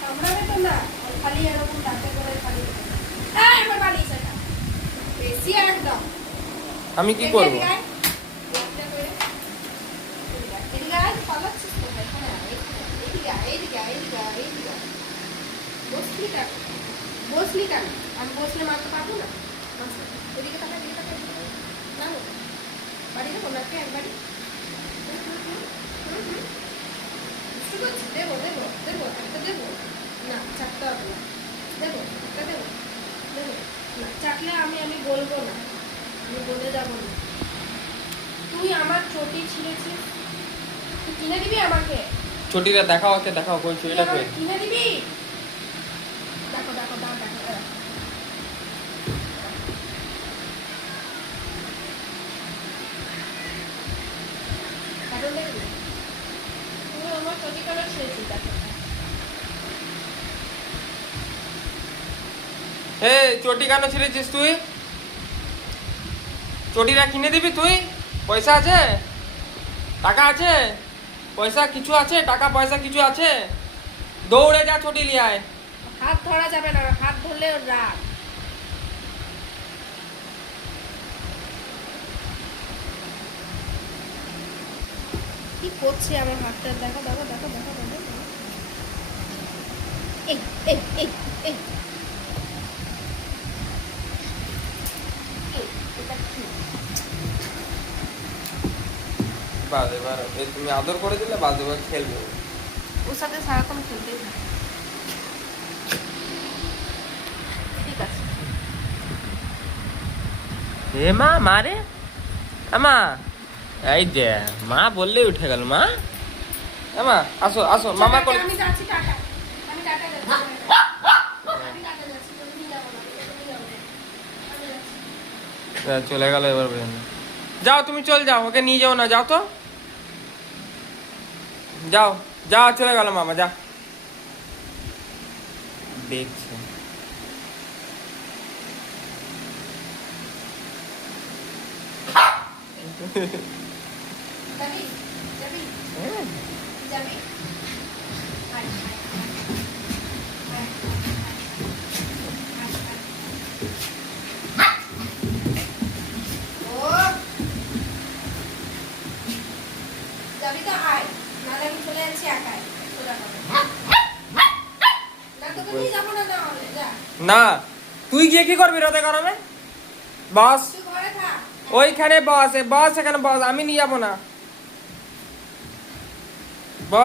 কামড়াবে তো না, খালি এরকম দাঁতে করে খালি আমার বাড়ি সেটা বেশি একদম। আমি কি করবো? বসলি কেন? আমি বসলে মারতে পারবো না। এদিকে টাকা এদিকে টাকা না বাড়ি দেবো নাকি একবারই দেবো দেবো দেবো একটা দেবো না, চারটা হবে না, দেবো একটা দেবো দেবো না, চাকলে আমি বলবো না, আমি বলে যাবো না। তুই আমার চটি ছিঁড়েছিস, তুই কিনে দিবি আমাকে? চটিটা দেখাও, ওকে দেখাও, কই চটিটা কই? কিনে দিবি? দেখো দেখো দাও দেখো কারণ দেখবি তুই আমার চটি কালার ছিঁড়েছিস। দেখো এই চটি কেন ছিঁড়েছিস তুই? চটিটা কিনে দিবি তুই? পয়সা আছে? টাকা আছে? পয়সা কিছু আছে? টাকা পয়সা কিছু আছে? দৌড়ে যা চটি নিয়ে আয়। হাত ধরা যাবে না, হাত ধরলে ওর রাগ। কি করছে আমার হাতটা? দেখো দেখো দেখো দেখো দেখো এই এই এই এই বাদ এবার তুমি আদর করে দিলে বাদ এবার খেলবে। ওর সাথে সারাক্ষণ খেলতেই থাকে। ঠিক আছে এ মা মারে আমা, এই যে মা বললেই উঠে গেল। মা আমা আসো আসো মামা কোলে। আমি যাচ্ছি, টাটা। আমি টাটা যাচ্ছি, আমি টাটা যাচ্ছি, তুমি যাবো না, তুমি যাবো না, আমি যাচ্ছি। চলে গেল এবার বুঝেন। যাও তুমি চল যাও, ওকে নিয়ে যাও না, যাও তো যাও। যা চলে গেল মামা, যা দেখছে। যাবি যাবি যাবি আয়, আয়, আয়, আয়, আয়, আয়, আয়। ও যাবি তো আয়, নাহলে আমি চলে যাচ্ছি একাই সোজা করে। না তোকে নিয়ে যাবো না, না হলে যা, না তুই গিয়ে কি করবি রোদে গরমে? বস তুই ঘরে থাক। ওইখানে বস, বস এখানে বস, আমি নিয়ে যাবো না।